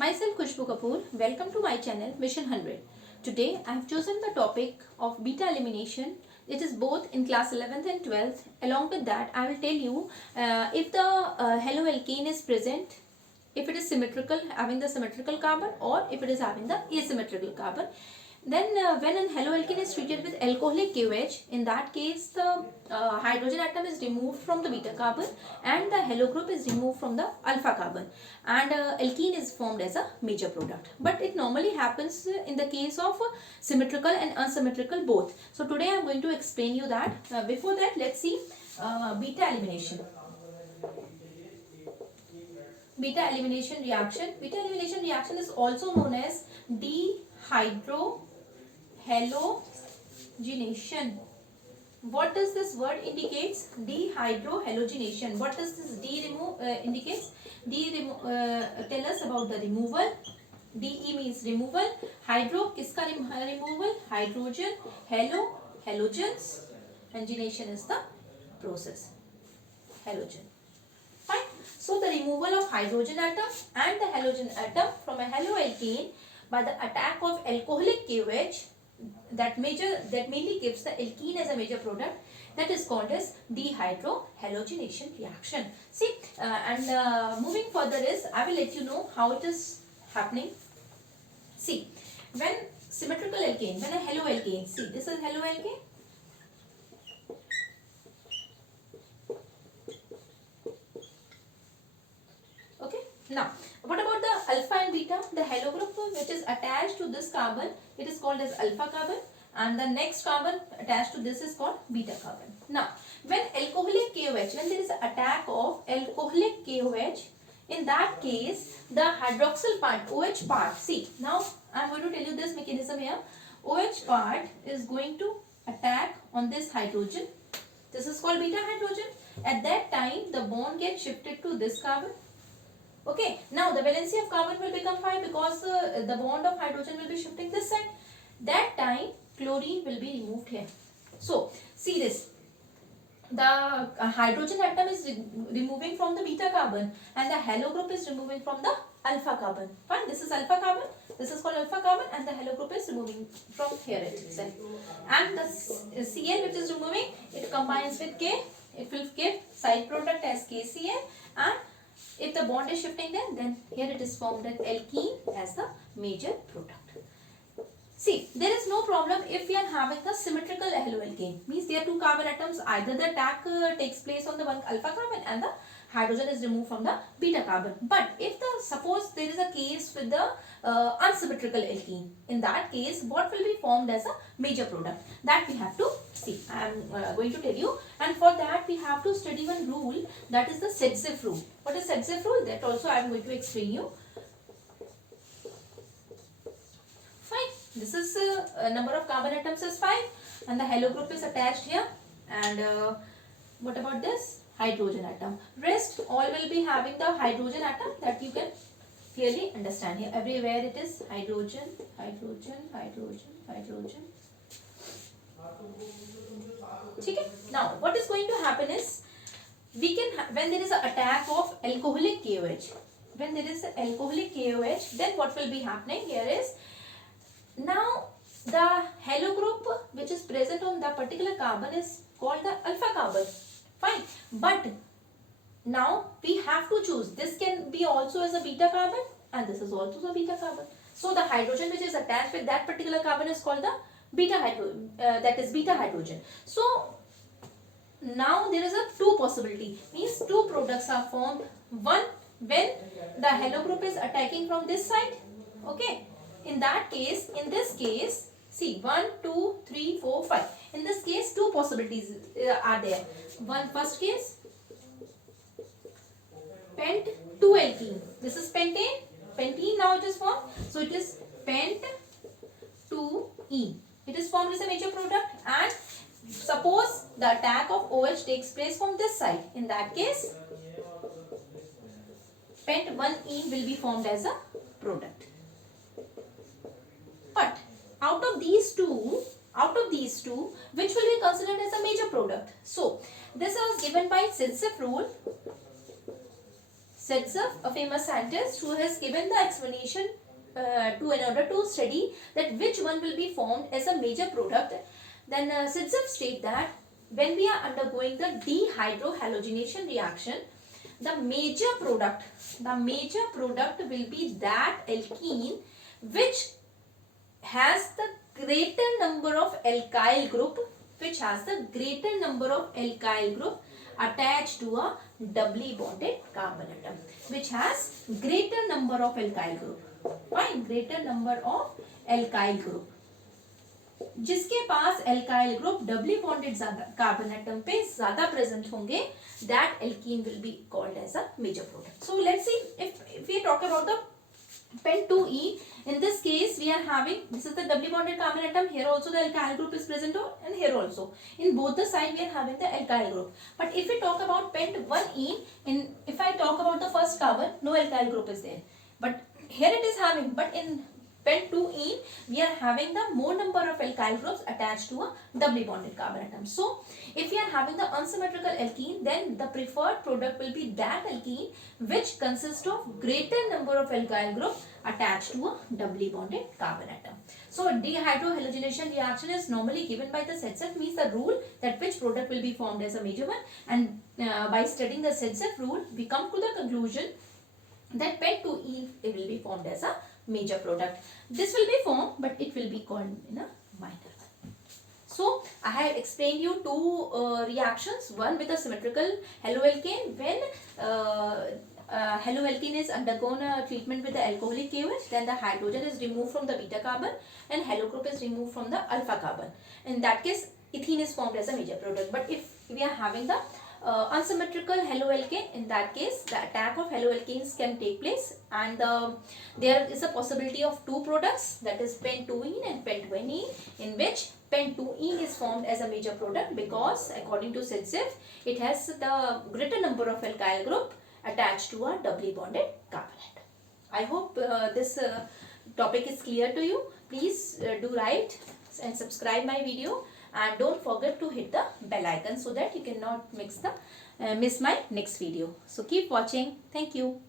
Myself Khushbu Kapoor. Welcome to my channel Mission 100. Today I have chosen the topic of beta elimination. It is both in class 11th and 12th. Along with that, I will tell you if the haloalkane is present, if it is symmetrical, having the symmetrical carbon, or if it is having the asymmetrical carbon. Then when an haloalkane is treated with alcoholic KOH, in that case the hydrogen atom is removed from the beta carbon and the halo group is removed from the alpha carbon, and alkene is formed as a major product. But it normally happens in the case of symmetrical and unsymmetrical both. So today I am going to explain you that. Before that, let's see beta elimination. Beta elimination reaction. Beta elimination reaction is also known as dehydrohalogenation. What does this word indicates? Dehydrohalogenation. What does this D indicates? Tell us about the removal. De means removal. Hydro किसका removal? Hydrogen. Halo halogens. And genation is the process. Halogen. Fine. So the removal of hydrogen atom and the halogen atom from a haloalkane by the attack of alcoholic KOH, that mainly gives the alkene as a major product, that is called as dehydrohalogenation reaction. See, moving further is, I will let you know how it is happening. See, when symmetrical alkane, when a haloalkane, see this is haloalkane. Okay, now what about the alpha and beta? The halo group which is attached to this carbon, it is called as alpha carbon, and the next carbon attached to this is called beta carbon. Now, when alcoholic KOH, when there is an attack of alcoholic KOH, in that case, the hydroxyl part, OH part, see, now I am going to tell you this mechanism here. OH part is going to attack on this hydrogen. This is called beta hydrogen. At that time, the bond gets shifted to this carbon. Okay, now the valency of carbon will become 5 because the bond of hydrogen will be shifting this side. That time chlorine will be removed here. So see this, the hydrogen atom is removing from the beta carbon and the halo group is removing from the alpha carbon. Fine, this is alpha carbon, this is called alpha carbon, and the halo group is removing from here itself. And the Cl which is removing, it combines with K, it will give side product as KCl, and if the bond is shifting then here it is formed as alkene as the major product. See, there is no problem if we are having the symmetrical haloalkane. Means there are two carbon atoms, either the attack takes place on the one alpha carbon and the hydrogen is removed from the beta carbon. But if suppose there is a case with the unsymmetrical alkene, in that case what will be formed as a major product? That we have to see. I am going to tell you, and for that we have to study one rule, that is the Sedgwick rule. What is Sedgwick rule? That also I am going to explain you. Fine. This is number of carbon atoms is 5 and the halo group is attached here, and what about this? Hydrogen atom. Rest all will be having the hydrogen atom, that you can clearly understand here. Everywhere it is hydrogen, hydrogen, hydrogen, hydrogen. Okay. Now what is going to happen is, we can when there is an attack of alcoholic KOH, when there is alcoholic KOH, then what will be happening here is, now the halo group which is present on the particular carbon is called the alpha carbon. Fine, but now we have to choose. This can be also as a beta carbon and this is also the beta carbon. So the hydrogen which is attached with that particular carbon is called the beta hydrogen. So now there is a two possibility, means two products are formed. One, when the halo group is attacking from this side. Okay, in that case, in this case, see 1, 2, 3, 4, 5. In this case, two possibilities are there. First case, pent 2 alkene. This is pentane. Pentene now it is formed. So it is pent 2E. It is formed as a major product, and suppose the attack of OH takes place from this side. In that case, pent 1E will be formed as a product. But out of these two, which will be considered as a major product? So this was given by Sedgwick rule. Sedzev, a famous scientist who has given the explanation in order to study that which one will be formed as a major product. Then Sedzev state that when we are undergoing the dehydrohalogenation reaction, the major product will be that alkene which has the greater number of alkyl group, attached to a doubly bonded carbon atom, which has greater number of alkyl group. Fine, greater number of alkyl group. जिसके पास alkyl group doubly bonded carbon atom पे ज़्यादा present होंगे, that alkene will be called as a major product. So let's see if we talk about the pen2E. In this case, we are having, this is the doubly bonded carbon atom. Here also the alkyl group is present, and here also. In both the side, we are having the alkyl group. But if we talk about pen1E, if I talk about the first carbon, no alkyl group is there. But here it is having. But in pen2E, we are having the more number of alkyl groups attached to a doubly bonded carbon atom. So, if we are having the unsymmetrical alkene, then the preferred product will be that alkene which consists of greater number of alkyl groups attached to a doubly bonded carbon atom. So, dehydrohalogenation reaction is normally given by the Sedzev, means the rule that which product will be formed as a major one, and by studying the Sedzev rule, we come to the conclusion that pen2E will be formed as a major product. This will be formed, but it will be called in a minor one. So I have explained you two reactions. One with a symmetrical haloalkane, when haloalkane is undergone a treatment with the alcoholic KOH, then the hydrogen is removed from the beta carbon and halo group is removed from the alpha carbon. In that case, ethene is formed as a major product. But if we are having the unsymmetrical haloalkane, in that case the attack of haloalkanes can take place, and there is a possibility of two products, that is pen2ene and pen2ene, in which pen2ene is formed as a major product because according to Sedzev, it has the greater number of alkyl group attached to a doubly bonded carbon atom. I hope this topic is clear to you. Please do like and subscribe my video, and don't forget to hit the bell icon so that you cannot miss my next video. So keep watching. Thank you.